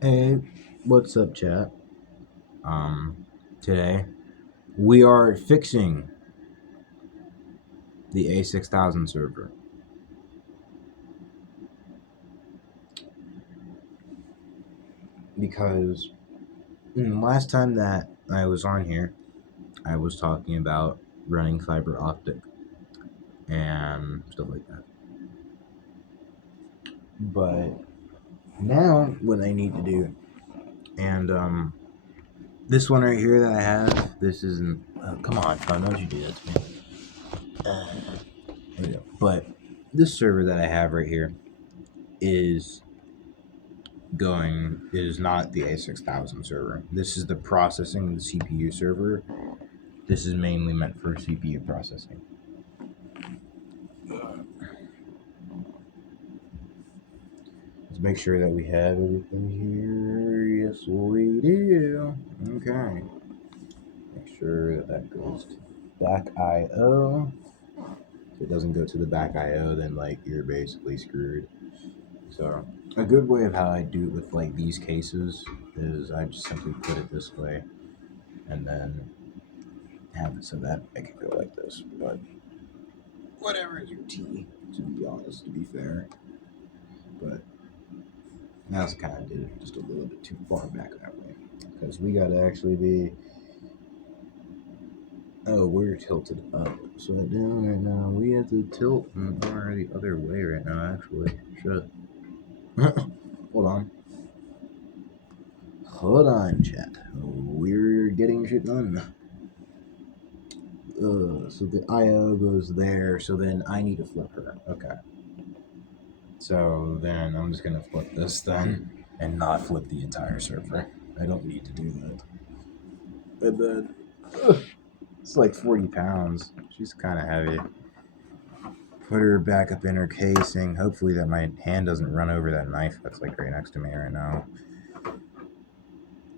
Hey, what's up, chat? Today we are fixing the A6000 server because last time that I was on here, I was talking about running fiber optic and stuff like that. But now, what I need to do, and this one right here that I have, this isn't. Come on, phone, don't you do that to me? There we go. But this server that I have right here is is not the A6000 server. This is the processing, the CPU server. This is mainly meant for CPU processing. Let's make sure that we have everything here. Yes, we do. Okay. Make sure that that goes to back IO. If it doesn't go to the back IO, then like you're basically screwed. So a good way of how I do it with like these cases is I just simply put it this way and then have it so that I can go like this. But whatever is your tea, to be honest, to be fair. But I also kind of did it just a little bit too far back that way. Because we got to actually be. Oh, we're tilted up. So down right now, we have to tilt more the other way right now, actually. Shit. Hold on. Hold on, chat. We're getting shit done. So the IO goes there, so then I need to flip her. Okay. So then I'm just gonna flip this then and not flip the entire server. I don't need to do that. And then it's like 40 pounds. She's kind of heavy. Put her back up in her casing. Hopefully that my hand doesn't run over that knife that's like right next to me right now.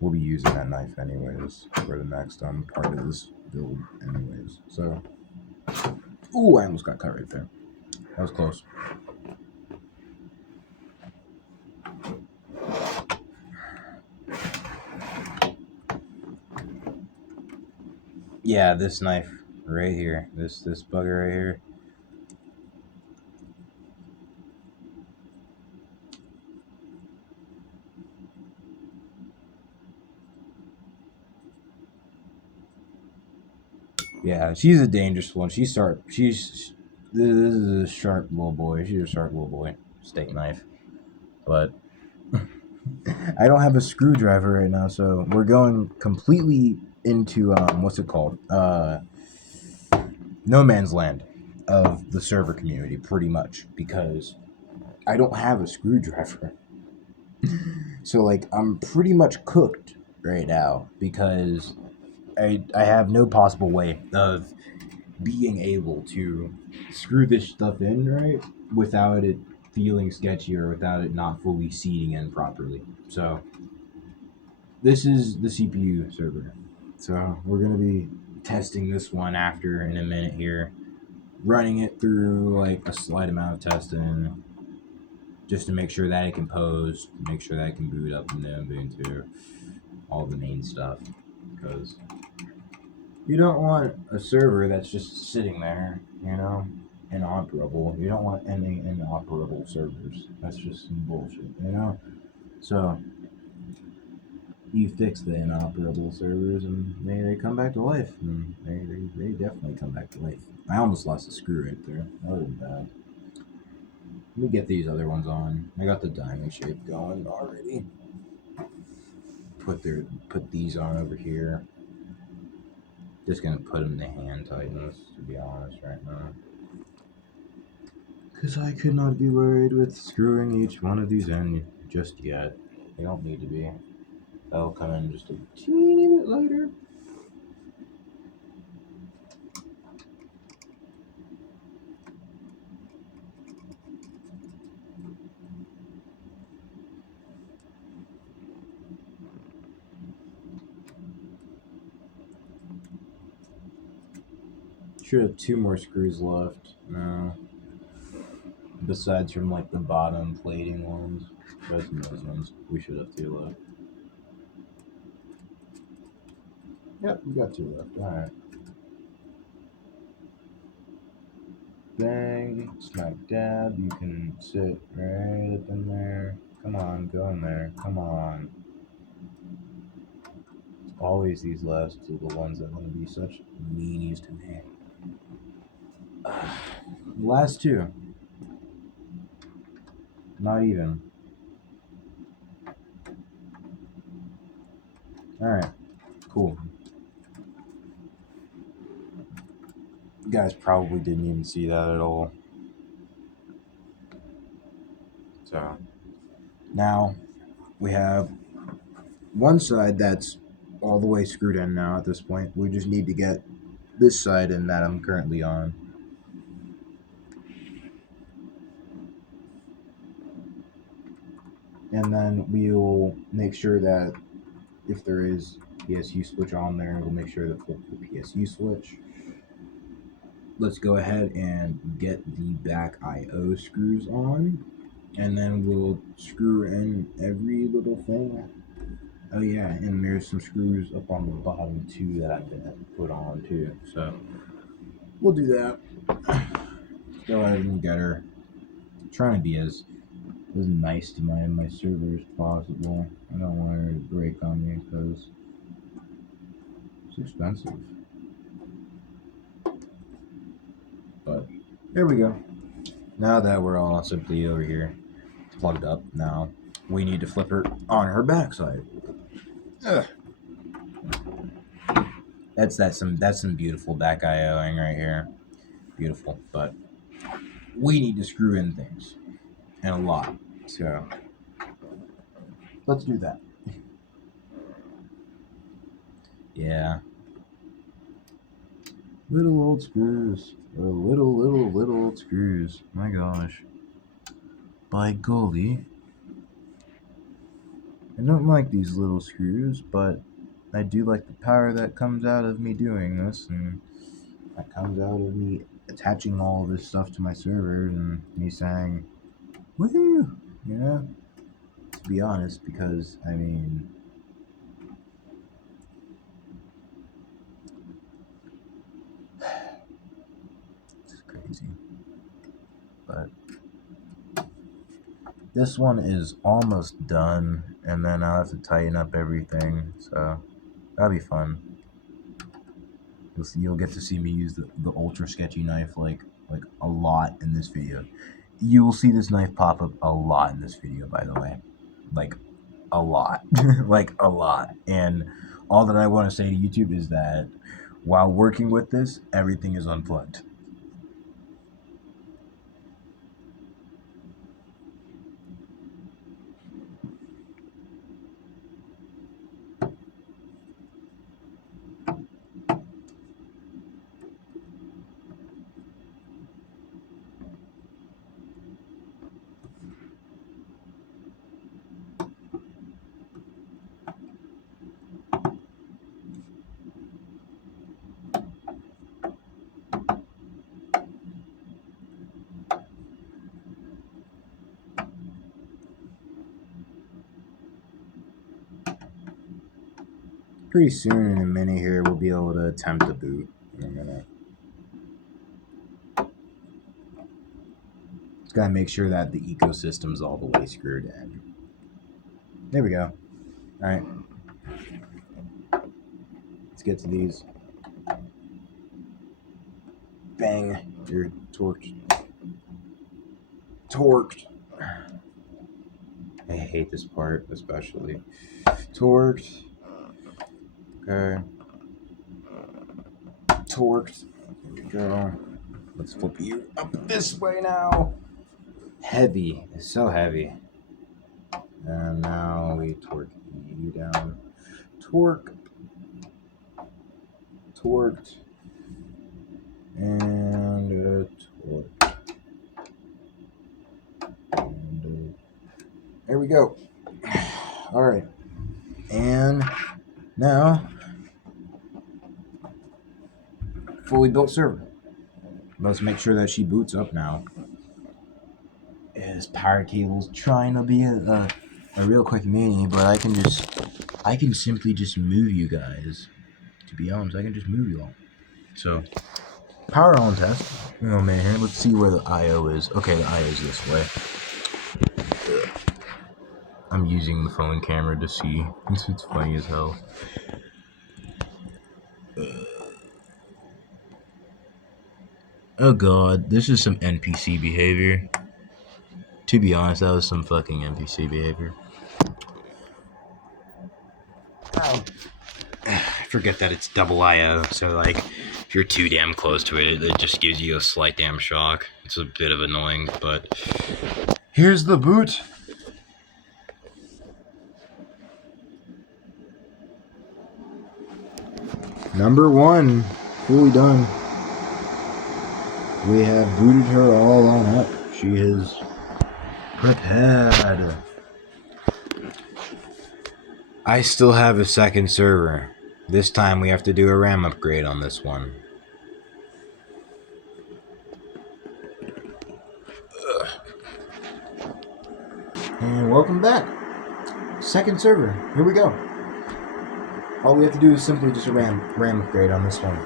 We'll be using that knife anyways for the next part of this build anyways. So, ooh, I almost got cut right there. That was close. Yeah, this knife right here. This bugger right here. Yeah, she's a dangerous one. She's sharp. This is a sharp little boy. She's a sharp little boy. Steak knife. But I don't have a screwdriver right now, so we're going completely into what's it called? No man's land of the server community, pretty much, because I don't have a screwdriver. So like I'm pretty much cooked right now because I have no possible way of being able to screw this stuff in right without it feeling sketchy or without it not fully seating in properly. So this is the CPU server. So we're gonna be testing this one after in a minute here, running it through like a slight amount of testing just to make sure that it can pose, make sure that it can boot up and then boot into all the main stuff because you don't want a server that's just sitting there, inoperable. You don't want any inoperable servers. That's just some bullshit, So you fix the inoperable servers and they come back to life. And they definitely come back to life. I almost lost a screw right there. That would have been bad. Let me get these other ones on. I got the diamond shape going already. Put these on over here. Just gonna put them to hand tightness, to be honest, right now. Because I could not be worried with screwing each one of these in just yet. They don't need to be. That'll come in just a teeny bit later. Should have two more screws left. No. Besides from like the bottom plating ones. Both of those ones. We should have 2 left. Yep, we got 2 left. Alright. Bang, smack dab. You can sit right up in there. Come on, go in there. Come on. It's always these last 2 the ones that want to be such meanies to me. The last 2. Not even. Alright. Cool. You guys probably didn't even see that at all. So, now we have one side that's all the way screwed in now at this point. We just need to get this side in that I'm currently on. And then we'll make sure that if there is PSU switch on there, we'll make sure to flip the PSU switch. Let's go ahead and get the back IO screws on, and then we'll screw in every little thing. Oh yeah, and there's some screws up on the bottom too that I can put on too. So we'll do that. Go ahead and get her. I'm trying to be as nice to my server as possible. I don't want her to break on me because it's expensive. But there we go. Now that we're all simply over here plugged up, now we need to flip her on her backside. Ugh. That's some beautiful back IOing right here. Beautiful, but we need to screw in things, and a lot. So let's do that. Yeah. Little old screws. Little old screws. My gosh. By golly. I don't like these little screws, but I do like the power that comes out of me doing this, and that comes out of me attaching all this stuff to my server and me saying, woohoo! You know? To be honest, because, I mean, it's crazy. But this one is almost done, and then I'll have to tighten up everything, so that'll be fun. You'll get to see me use the ultra sketchy knife like a lot in this video. You will see this knife pop up a lot in this video, by the way. Like, a lot. Like, a lot. And all that I want to say to YouTube is that while working with this, everything is unplugged. Pretty soon in a minute here, we'll be able to attempt a boot in a minute. Just gotta make sure that the ecosystem's all the way screwed in. There we go. Alright. Let's get to these. Bang. You're torqued. Torqued. I hate this part, especially. Torqued. Okay. Torqued. There we go. Let's flip you up this way now. Heavy. It's so heavy. And now we torque you down. Torque. Torqued. And torque. And there we go. All right. And now, fully built server. Let's make sure that she boots up now. this power cable's trying to be a real quick mini, but I can simply just move you guys. To be honest, I can just move you all. So, power on test. Oh man, here, let's see where the I/O is. Okay, the I/O is this way. I'm using the phone camera to see. It's funny as hell. Oh god, this is some NPC behavior. To be honest, that was some fucking NPC behavior. Oh. I forget that it's double I/O, so like, if you're too damn close to it, it just gives you a slight damn shock. It's a bit of annoying, but here's the boot. Number 1, fully done. We have booted her all on up. She is prepared. I still have a second server. This time we have to do a RAM upgrade on this one. And welcome back. Second server. Here we go. All we have to do is simply just a RAM upgrade on this one.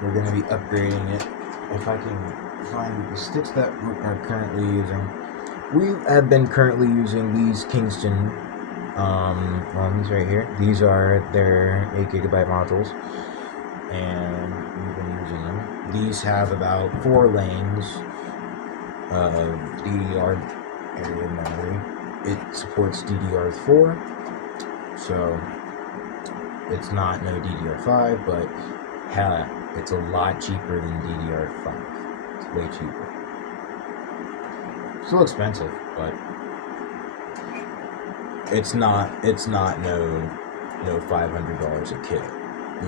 We're going to be upgrading it. If I can find the sticks that we are currently using. We have been currently using these Kingston ones right here. These are their 8GB modules, and we've been using them. These have about 4 lanes of DDR area memory. It supports DDR4, so it's not no DDR5, but hell, it's a lot cheaper than DDR5. It's way cheaper. Still expensive, but it's not no $500 a kit.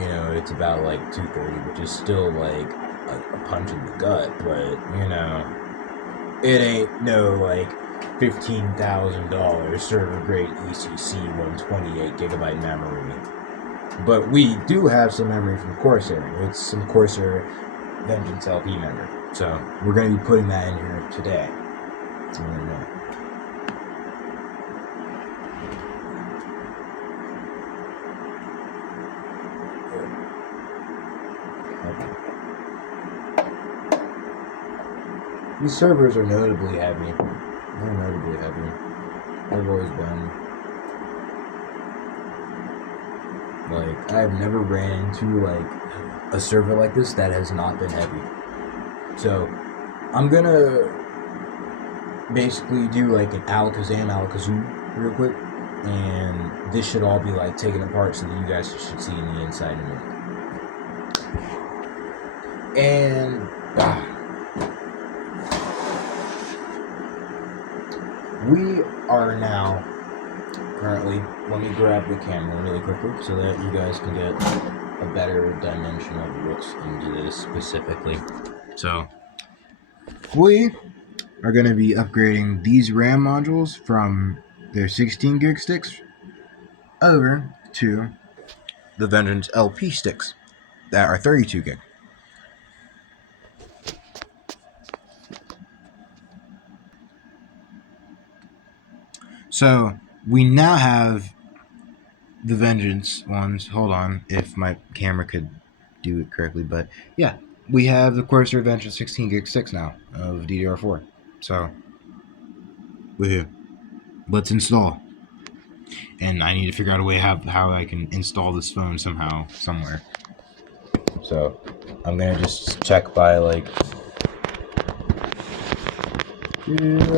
You know, it's about like $230, which is still like a punch in the gut, but you know, it ain't no like $15,000 server grade ECC 128GB memory. But we do have some memory from Corsair. It's some Corsair Vengeance LP memory. So we're going to be putting that in here today. These servers are notably heavy. They're notably heavy. They've always been. Like, I've never ran into, like, a server like this that has not been heavy. So, I'm gonna basically do, like, an Alakazam real quick. And this should all be, like, taken apart so that you guys should see in the inside in a minute. And, we are now currently, let me grab the camera really quickly so that you guys can get a better dimension of what's into this specifically. So, we are going to be upgrading these RAM modules from their 16 gig sticks over to the Vengeance LP sticks that are 32 gig. So, we now have the Vengeance ones. Hold on, if my camera could do it correctly, but yeah, we have the Corsair Vengeance 16 gig sticks now of DDR4. So, we're here. Let's install. And I need to figure out a way how I can install this phone somehow, somewhere. So, I'm gonna just check by like. Yeah.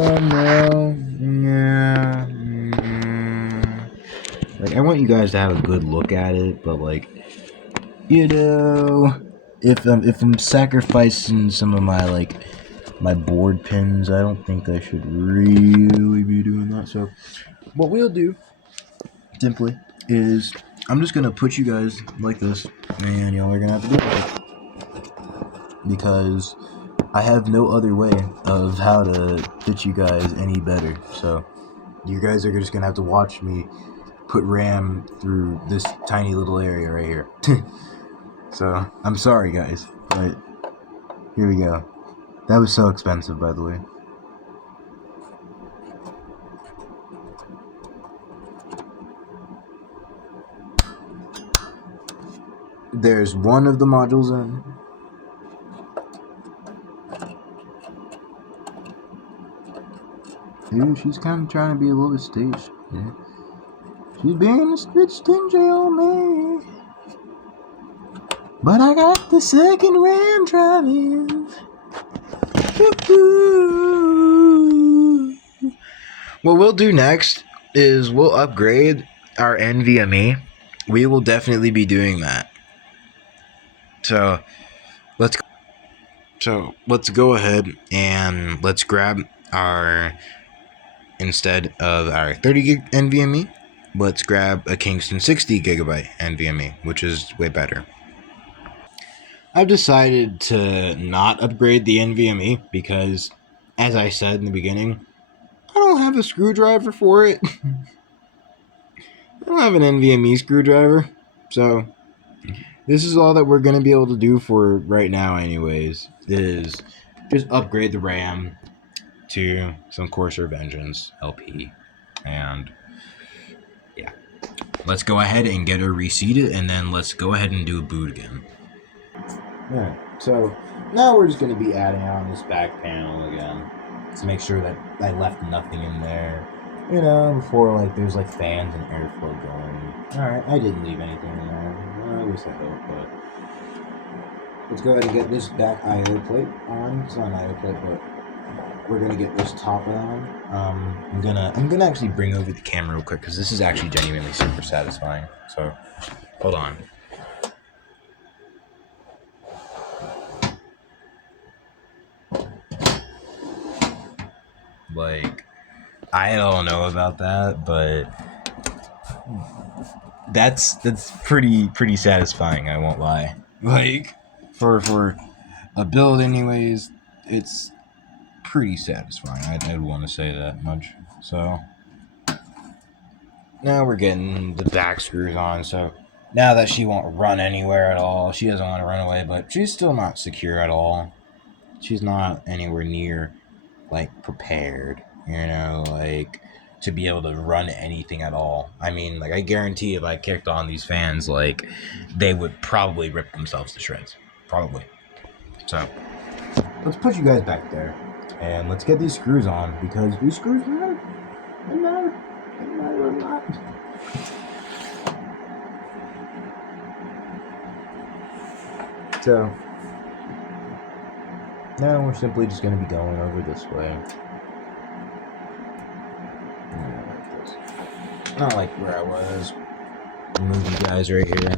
Like, I want you guys to have a good look at it, but like, you know, if I'm sacrificing some of my like my board pins, I don't think I should really be doing that. So, what we'll do simply is I'm just gonna put you guys like this, and y'all are gonna have to do it because I have no other way of how to fit you guys any better. So, you guys are just gonna have to watch me put RAM through this tiny little area right here. So, I'm sorry guys, but here we go. That was so expensive, by the way. There's one of the modules in. Dude, she's kind of trying to be a little bit staged. Yeah. She's being a bit stingy on me. But I got the second RAM driving. What we'll do next is we'll upgrade our NVMe. We will definitely be doing that. So let's go ahead and let's grab our, instead of our 30 gig NVMe, let's grab a Kingston 60 gigabyte NVMe, which is way better. I've decided to not upgrade the NVMe because, as I said in the beginning, I don't have a screwdriver for it. I don't have an NVMe screwdriver, so this is all that we're going to be able to do for right now anyways, is just upgrade the RAM to some Corsair Vengeance LP, and yeah, let's go ahead and get her reseated, and then let's go ahead and do a boot again. Alright, so now we're just going to be adding on this back panel again to make sure that I left nothing in there, you know, before like there's like fans and airflow going. Alright, I didn't leave anything in there. Well, I wish I hope, but let's go ahead and get this back I/O plate on. It's not an I/O plate, but we're gonna get this top on. I'm gonna actually bring over the camera real quick because this is actually genuinely super satisfying. So hold on. Like, I don't know about that, but that's pretty satisfying, I won't lie. Like, for a build anyways, it's pretty satisfying. I'd want to say that much. So now we're getting the back screws on, so now that she won't run anywhere at all, she doesn't want to run away, but she's still not secure at all. She's not anywhere near like prepared, you know, like to be able to run anything at all. I mean, like, I guarantee if I kicked on these fans, like, they would probably rip themselves to shreds. Probably. So let's put you guys back there and let's get these screws on, because these screws matter. They matter. They matter a lot. So now we're simply just going to be going over this way. Not like where I was. Move you guys right here.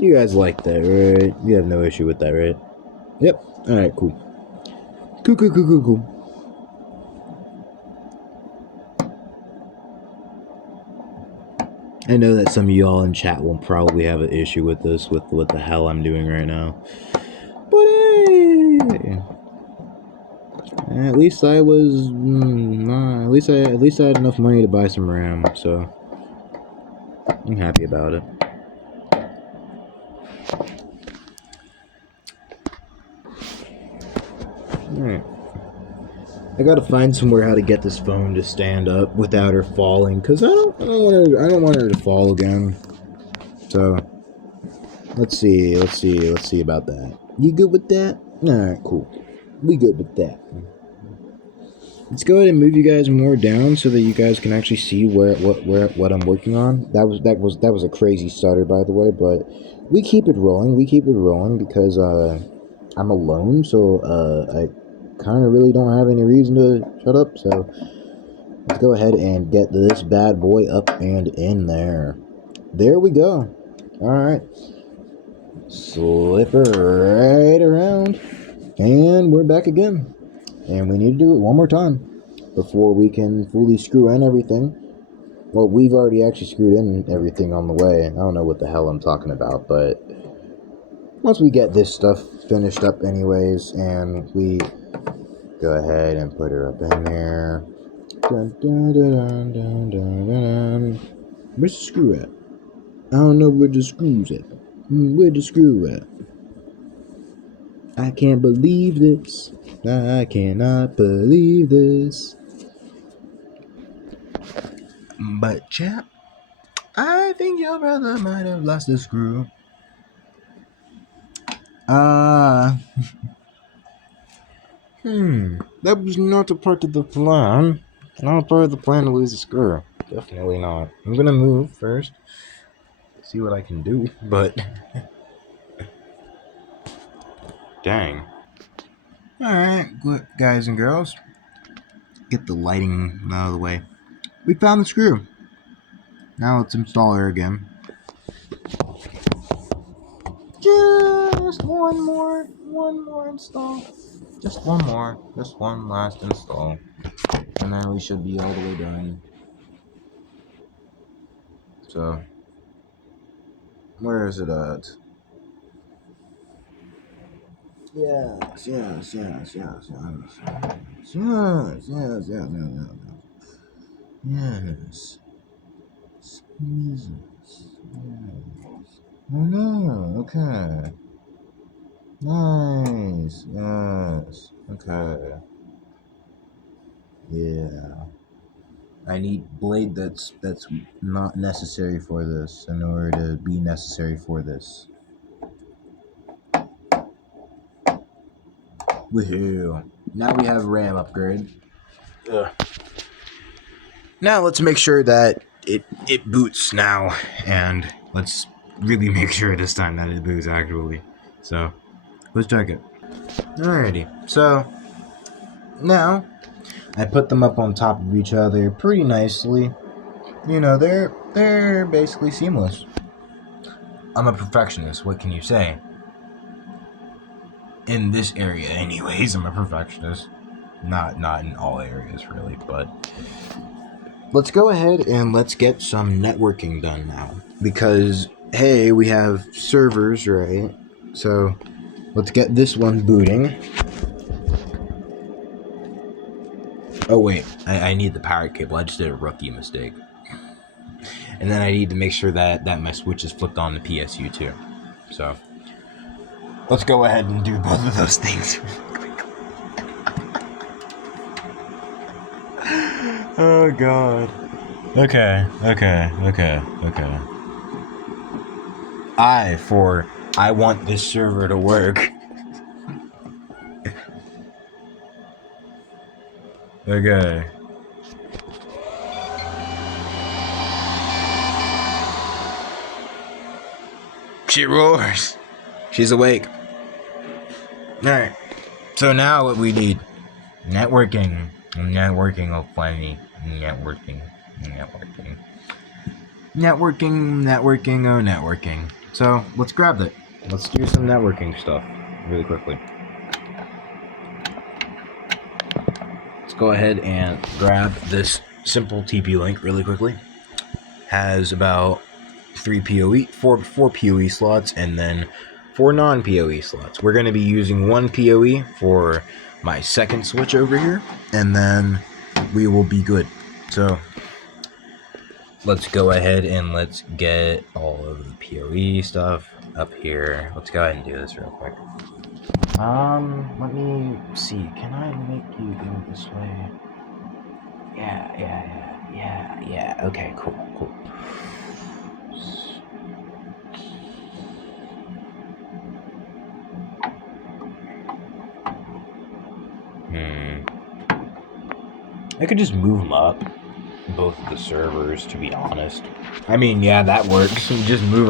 You guys like that, right? You have no issue with that, right? Yep. Alright, cool. Cool. I know that some of y'all in chat will probably have an issue with this, with what the hell I'm doing right now. But hey! At least I was, at least I had enough money to buy some RAM, so I'm happy about it. Alright. I gotta find somewhere how to get this phone to stand up without her falling, cause I don't want her to fall again. So let's see about that. You good with that? Alright, cool. We good with that. Let's go ahead and move you guys more down so that you guys can actually see what I'm working on. That was a crazy stutter, by the way, but we keep it rolling. We keep it rolling because I'm alone, so I kind of really don't have any reason to shut up. So let's go ahead and get this bad boy up and in there. There we go. All right, slip her right around, and we're back again. And we need to do it one more time before we can fully screw in everything. Well, we've already actually screwed in everything on the way. I don't know what the hell I'm talking about, but once we get this stuff finished up anyways, and we go ahead and put her up in there, Dun, dun, dun, dun, dun, dun, dun. Where's the screw at? I don't know where the screw's at. Where the screw at? I can't believe this. I cannot believe this. But chap, I think your brother might have lost the screw. That was not a part of the plan. Not part of the plan to lose the screw. Definitely not. I'm gonna move first. See what I can do, but... Dang. Alright, guys and girls. Get the lighting out of the way. We found the screw. Now let's install her again. Just one more install. Just one last install. And then we should be all the way done. So, where is it at? Yes. Jesus. Yes. Oh no, okay. Nice. Yes. Okay. Yeah. I need blade that's not necessary for this in order to be necessary for this. Woohoo. Now we have RAM upgrade. Ugh. Now let's make sure that it boots now, and let's really make sure this time that it boots actually. So, let's check it. Alrighty, so now I put them up on top of each other pretty nicely. You know, they're basically seamless. I'm a perfectionist, what can you say? In this area anyways, I'm a perfectionist. Not in all areas really, but let's go ahead and let's get some networking done now. Because hey, we have servers, right? So let's get this one booting. Oh wait, I need the power cable. I just did a rookie mistake. And then I need to make sure that my switch is flipped on the PSU too. So let's go ahead and do both of those things. Oh god. Okay. I want this server to work. Okay. She roars. She's awake. Alright. So now what we need? Networking. Networking of plenty. Networking. So let's grab it. Let's do some networking stuff really quickly. Let's go ahead and grab this simple TP-Link really quickly. Has about 4 PoE slots, and then 4 non-PoE slots. We're going to be using 1 PoE for my second switch over here, and then we will be good. So let's go ahead and let's get all of the PoE stuff up here. Let's go ahead and do this real quick. Let me see. Can I make you go this way? Yeah. Okay, cool. I could just move them up, both of the servers, to be honest. I mean, yeah, that works. You just move